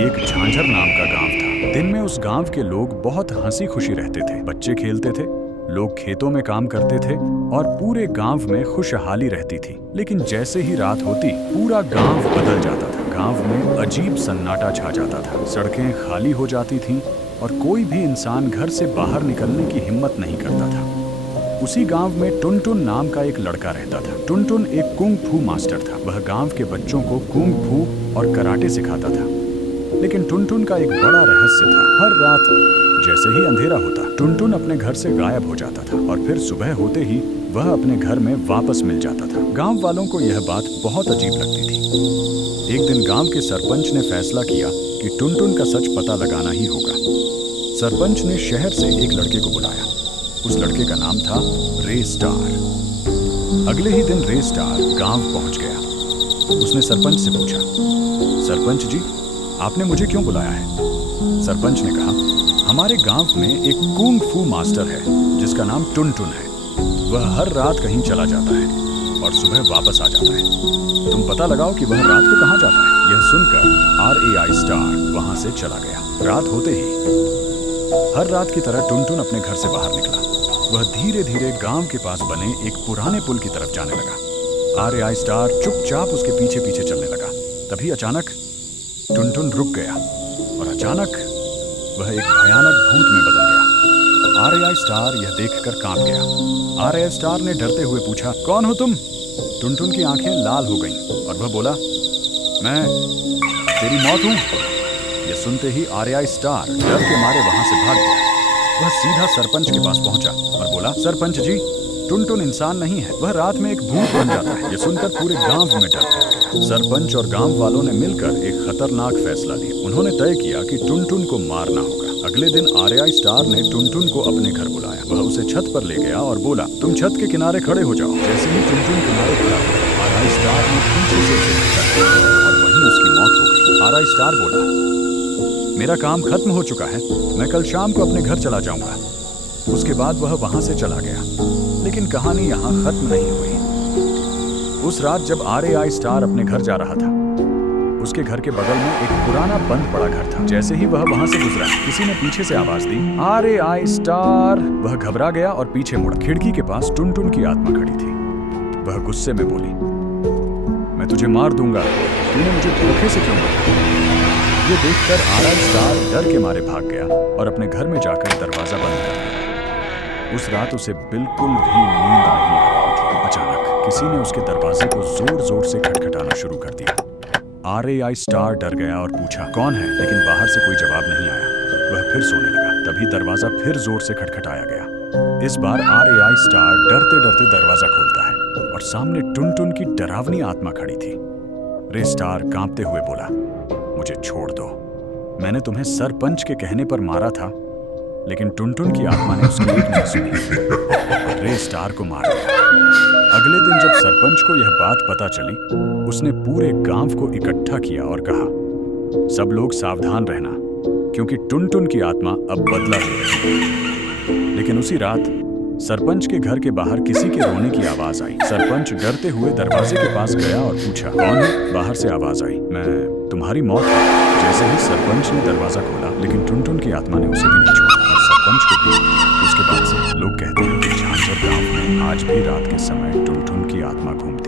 एक झांझर नाम का गांव था। दिन में उस गांव के लोग बहुत हंसी खुशी रहते थे। बच्चे खेलते थे, लोग खेतों में काम करते थे और पूरे गांव में खुशहाली रहती थी। लेकिन जैसे ही रात होती, पूरा गांव बदल जाता था। गांव में अजीब सन्नाटा छा जाता था। सड़कें खाली हो जाती थीं और कोई भी इंसान घर से बाहर निकलने की हिम्मत नहीं करता था। उसी गांव में टुनटुन नाम का एक लड़का रहता था। टुनटुन एक कुंग फू मास्टर था। वह गांव के बच्चों को कुंग फू और कराटे सिखाता था। लेकिन टुनटुन का एक बड़ा रहस्य था। हर रात जैसे ही अंधेरा होता, टुनटुन अपने घर से गायब हो जाता था और फिर सुबह होते ही वह अपने घर में वापस मिल जाता था। गांव वालों को यह बात बहुत अजीब लगती थी। एक दिन गांव के सरपंच ने फैसला किया कि टुनटुन का सच पता लगाना ही होगा। सरपंच ने शहर से एक लड़के को बुलाया। उस लड़के का नाम था रे स्टार। अगले ही दिन रे स्टार गांव पहुंच गया। उसने सरपंच से पूछा, सरपंच जी, आपने मुझे क्यों बुलाया है? सरपंच ने कहा, हमारे गांव में एक कुंग फू मास्टर है जिसका नाम टुनटुन है। वह हर रात कहीं चला जाता है और सुबह वापस आ जाता है। तुम पता लगाओ कि वह रात को कहाँ जाता है। यह सुनकर RAI स्टार वहां से चला गया। रात होते ही हर रात की तरह टुनटुन अपने घर से बाहर निकला। वह धीरे धीरे गांव के पास बने एक पुराने पुल की तरफ जाने लगा। RAI स्टार चुपचाप उसके पीछे पीछे चलने लगा। तभी अचानक टुनटुन रुक गया और अचानक वह एक भयानक भूत में बदल गया। RAI स्टार यह देखकर कांप गया। RAI स्टार ने डरते हुए पूछा, कौन हो तुम? टुनटुन की आंखें लाल हो गईं और वह बोला, मैं तेरी मौत हूं। यह सुनते ही RAI स्टार डर के मारे वहां से भाग गया। वह सीधा सरपंच के पास पहुंचा और बोला, सरपंच जी, टुनटुन इंसान नहीं है, वह रात में एक भूत बन जाता है। यह सुनकर पूरे गांव में डर गया। सरपंच और गांव वालों ने मिलकर एक खतरनाक फैसला लिया। उन्होंने तय किया कि टुनटुन को मारना होगा। अगले दिन RAI स्टार ने टुनटुन को अपने घर बुलाया। वह उसे छत पर ले गया और बोला, तुम छत के किनारे खड़े हो जाओ। जैसे ही टुनटुन किनारे खड़ा हुआ, RAI स्टार ने पीछे से उसे धक्का दिया और वहीं उसकी मौत हो गई। RAI स्टार बोला, मेरा काम खत्म हो चुका है, मैं कल शाम को अपने घर चला जाऊंगा। उसके बाद वह वहां से चला गया। लेकिन कहानी यहाँ खत्म नहीं हुई। उस रात जब RAI स्टार अपने घर जा रहा था, उसके घर के बगल में एक पुराना बंद पड़ा घर था। जैसे ही वह वहां से गुजरा, किसी ने पीछे से आवाज दी, RAI स्टार। वह घबरा गया और पीछे मुड़ा। खिड़की के पास टुनटुन की आत्मा खड़ी थी। वह गुस्से में बोली, मैं तुझे मार दूंगा, तूने मुझे धोखे से क्यों मारा? ये देखकर RAI स्टार डर के मारे भाग गया और अपने घर में जाकर दरवाजा बंद कर दिया। उस रात उसे बिल्कुल भी नींद नहीं आ रही थी। अचानक किसी ने उसके दरवाजे को जोर जोर से खटखटाना शुरू कर दिया। RAI स्टार डर गया और पूछा, कौन है? लेकिन बाहर से कोई जवाब नहीं आया। वह फिर सोने लगा। तभी दरवाजा फिर जोर से खटखटाया गया। इस बार RAI स्टार डरते डरते दरवाजा खोलता है और सामने टुनटुन की डरावनी आत्मा खड़ी थी। रे स्टार कांपते हुए बोला, मुझे छोड़ दो, मैंने तुम्हें सरपंच के कहने पर मारा था, लेकिन टुनटुन की आत्मा ने उसकी एक नहीं सुनी। रे स्टार को मार दिया। अगले दिन जब सरपंच को यह बात पता चली, उसने पूरे गांव को इकट्ठा किया और कहा, सब लोग सावधान रहना, क्योंकि टुनटुन की आत्मा अब बदला ले रही है। लेकिन उसी रात सरपंच के घर के बाहर किसी के रोने की आवाज आई। सरपंच डरते हुए दरवाजे के पास गया और पूछा, कौन है? बाहर से आवाज आई, मैं तुम्हारी मौत है। जैसे ही सरपंच ने दरवाजा खोला, लेकिन टुनटुन की आत्मा ने उसे भी नहीं छोड़ा और सरपंच को भी। उसके बाद से लोग कहते हैं कि झांझर गांव में आज भी रात के समय टुनटुन की आत्मा घूमती है।